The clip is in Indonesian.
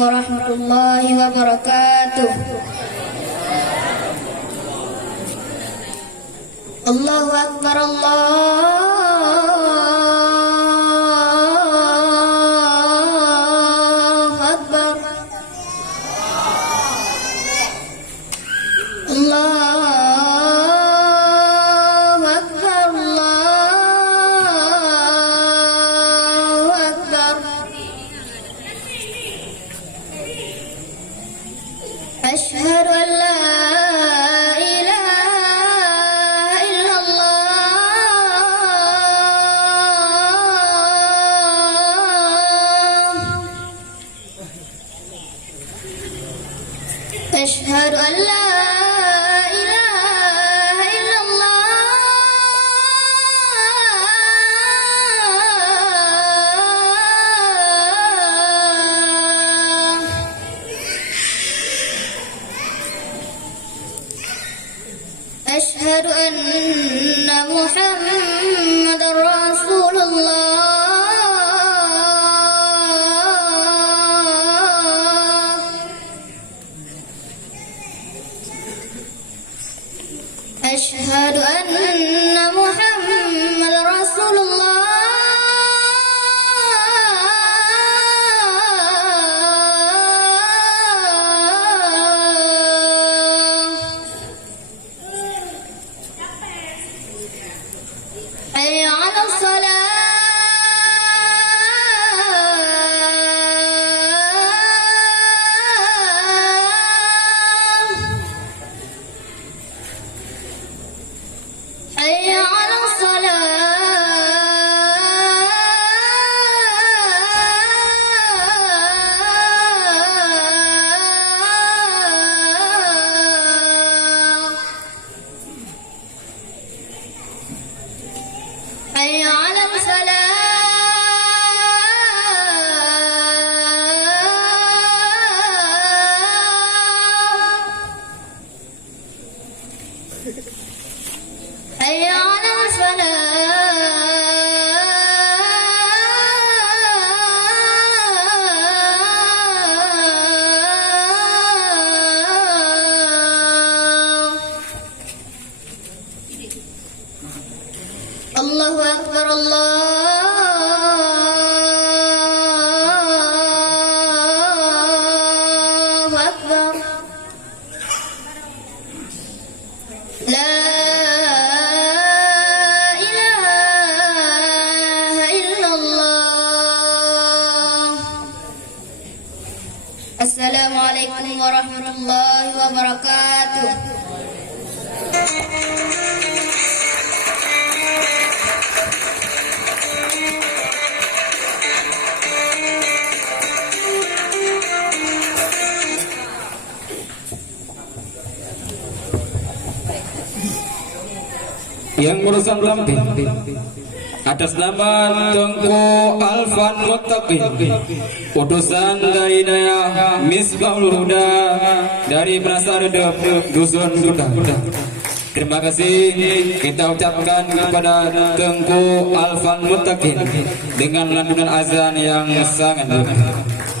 warahmatullahi wabarakatuh. Allahu Akbar, Allahu Akbar. Allahu Akbar, Allahu Akbar. Asyhadu an la أشهد أن لا إله إلا الله. أشهد أن محمدا رسول الله. أشهد أن محمد رسول الله. حي على الصلاة. حي على الصلاة. حي على الفلاح. حي على الفلاح. الله أكبر، الله أكبر. لا Assalamualaikum warahmatullahi wabarakatuh. Yang berurusan lampin atas nama Tengku Alfan Muttaqin, utusan dari daya Misbahul Huda dari Menasar Dusun Duda. Terima kasih kita ucapkan kepada Tengku Alfan Muttaqin dengan lantunan azan yang sangat bagus.